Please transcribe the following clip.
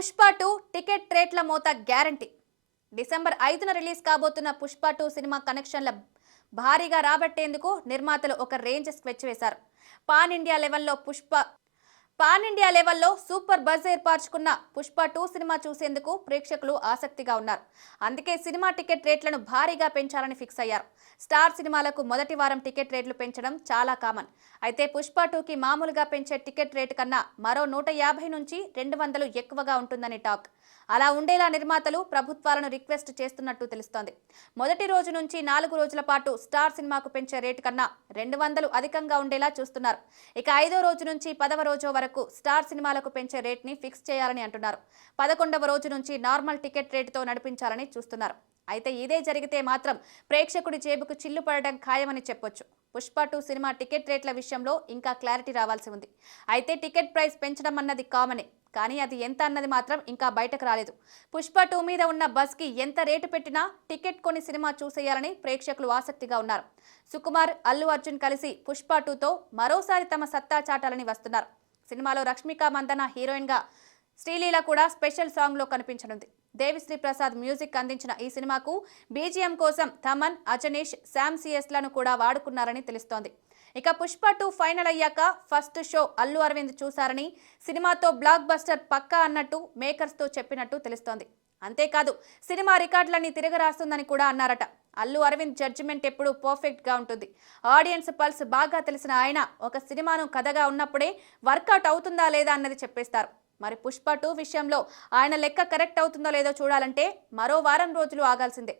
Pushpa 2 ticket రేట్ల మోత guarantee. December 5న release కాబోతున్న పుష్ప 2 సినిమా కలెక్షన్ల భారీగా రాబట్టేందుకు నిర్మాతలు ఒక రేంజ్ స్కెచ్ వేశారు. పాన్ ఇండియా లెవెల్లో సూపర్ బజ్ ఏర్పరచుకున్న పుష్ప 2 సినిమా చూసేందుకు ప్రేక్షకులు ఆసక్తిగా ఉన్నారు. అందుకే సినిమా టికెట్ రేట్లను భారీగా పెంచాలని ఫిక్స్ అయ్యారు. స్టార్ సినిమాలకు మొదటి వారం టికెట్ రేట్లు పెంచడం చాలా కామన్. అయితే పుష్ప 2కి మామూలుగా పెంచే టికెట్ రేటు కన్నా మరో 150 నుంచి 200 ఎక్కువగా ఉంటుందని టాక్. అలా ఉండేలా నిర్మాతలు ప్రభుత్వాలను రిక్వెస్ట్ చేస్తున్నట్టు తెలుస్తోంది. మొదటి రోజు నుంచి 4 రోజుల పాటు స్టార్ సినిమాకు పెంచే రేటు కన్నా 200 అధికంగా ఉండేలా చూస్తున్నారు. ఇక 5వ రోజు నుంచి 10వ రోజు వరకు స్టార్ సినిమాలకు పెంచే రేట్ ని ఫిక్స్ చేయాలని అంటున్నారు. 11వ రోజు నుంచి నార్మల్ టికెట్ రేటుతో నడిపించాలని చూస్తున్నారు. అయితే ఇదే జరిగితే మాత్రం ప్రేక్షకుడి జేబుకు చిల్లు పడడం ఖాయమని చెప్పొచ్చు. పుష్ప 2 సినిమా టికెట్ రేట్ల విషయంలో ఇంకా క్లారిటీ రావాల్సి ఉంది. అయితే టికెట్ ప్రైస్ పెంచడం అన్నది కామనే, కానీ అది ఎంత అన్నది మాత్రం ఇంకా బయటకు రాలేదు. పుష్ప 2 మీద ఉన్న బజ్ కి ఎంత రేటు పెట్టినా టికెట్ కొని సినిమా చూసేయాలని ప్రేక్షకులు ఆసక్తిగా ఉన్నారు. సుకుమార్, అల్లు అర్జున్ కలిసి పుష్ప 2తో మరోసారి తమ సత్తా చాటాలని వస్తున్నారు. సినిమాలో రష్మిక మందన హీరోయిన్ గా, శ్రీలీల కూడా స్పెషల్ సాంగ్ లో కనిపించనుంది. దేవిశ్రీ ప్రసాద్ మ్యూజిక్ అందించిన ఈ సినిమాకు బీజిఎం కోసం థమన్, అజనీష్, శామ్ సిఎస్ లను కూడా వాడుకున్నారని తెలుస్తోంది. ఇక పుష్ప 2 ఫైనల్ అయ్యాక ఫస్ట్ షో అల్లు అరవింద్ చూశారని, సినిమాతో బ్లాక్ బస్టర్ పక్కా అన్నట్టు మేకర్స్ తో చెప్పినట్టు తెలుస్తోంది. అంతేకాదు సినిమా రికార్డులన్నీ తిరగరాస్తుందని కూడా అన్నారట. అల్లు అరవింద్ జడ్జిమెంట్ ఎప్పుడూ పర్ఫెక్ట్ గా ఉంటుంది. ఆడియన్స్ పల్స్ బాగా తెలిసిన ఆయన ఒక సినిమాను కథగా ఉన్నప్పుడే వర్కౌట్ అవుతుందా లేదా అన్నది చెప్పేస్తారు. మరి పుష్ప 2 విషయంలో ఆయన లెక్క కరెక్ట్ అవుతుందో లేదో చూడాలంటే మరో వారం రోజులు ఆగాల్సిందే.